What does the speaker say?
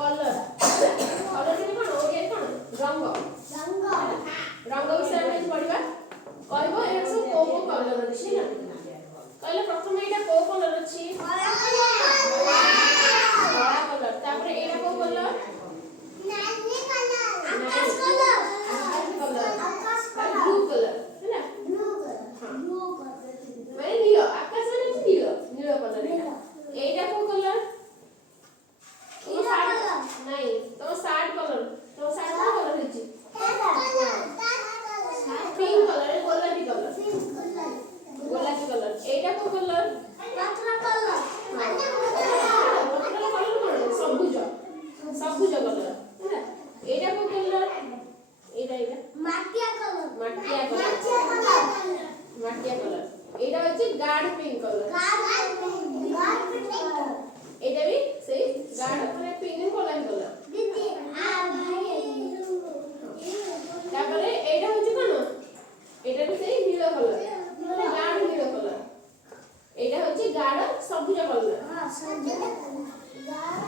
colour colour माने कोन ओडिया कोन रंग रंग रंग विषय में पढिबा कहबो ए सब को कलर अछि ना कहले प्रथम एटा को कलर अछि काला कलर तापर एटा को कलर नाली कलर आकाश कलर आकाश कलर ब्लू कलर है ना ब्लू कलर मैं नीलो आकाश माने नीलो नीलो कलर एटा को कलर नहीं तो सार्ट कलर को कलर है पिंक कलर गोलापी कलर एटा को कलर पत्र कलर कलर सबुज सबुज कलर है ना एटा को कलर एटा माटिया कलर एटा होची गाढ़ पिंक कलर एटा भी सही गाढ़ माने पिंक कलर दीदी आ भाई तापरे एटा होची कोन एटा भी सही नीला कलर माने गाढ़ नीला कलर एटा होची गाढ़ सबुज कलर हां सबुज गाढ़